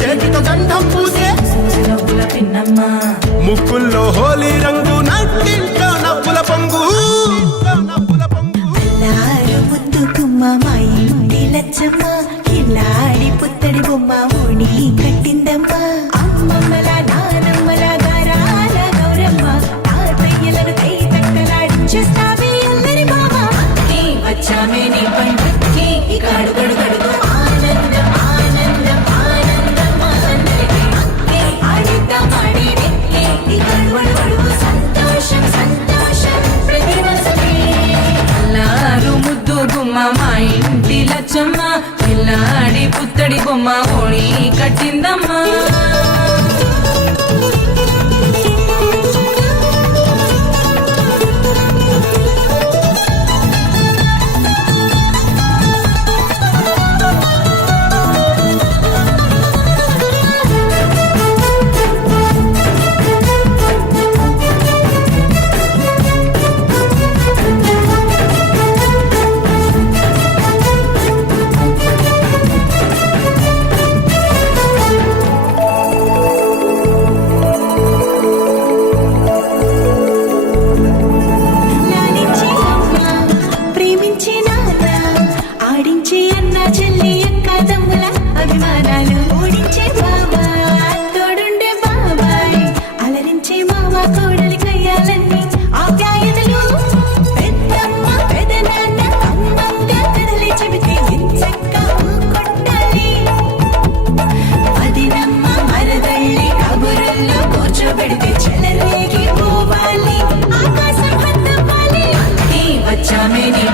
చేతితో గంధం పూసే ముక్కుల్లో హోలీ రంగు నట్టింట్లో నవ్వుల పొంగు ముద్దు కుమ్మ మా ఇంటి లచ్చమ్మ ఇల్లాడి పుత్తడి బొమ్మ ఓణి కట్టిందమ్మా అమ్మమ్మల నానమ్మల గారాల గౌరమ్మ తాతయ్యలను కై తట్టలాడించేస్తావే అల్లరి బావ వచ్చామే నీ పండుగకి ఇకాడు గడుగడుగు ఆనందం ఆనందం ఆనందం అందరికీ ఆడిద్దామాడి ఇకాడు సంతోషం సంతోషం ప్రతివసమే అల్లారు ముద్దు గుమ్మ మా ఇంటి లచ్చమ్మ పిల్లాడి పుత్తడి బొమ్మ ఓణి కట్టిందమ్మా అభిమానాలు ఓడించే బాబా తోడుండే బాబాయ్ అలరించే మామ కోడలి కయ్యాలన్నీ ఆప్యాయతలు పెద్దమ్మ పెదనాన్న అమ్మంగా కదలి చెబితే ఎంచక్కా కొట్టాలి పదినమ్మ మరదళ్ళి కబురుల్లో కూర్చోబెడితే చెలరేగి పోవాలి ఆకాశం హద్దవ్వాలి వచ్చామే నీ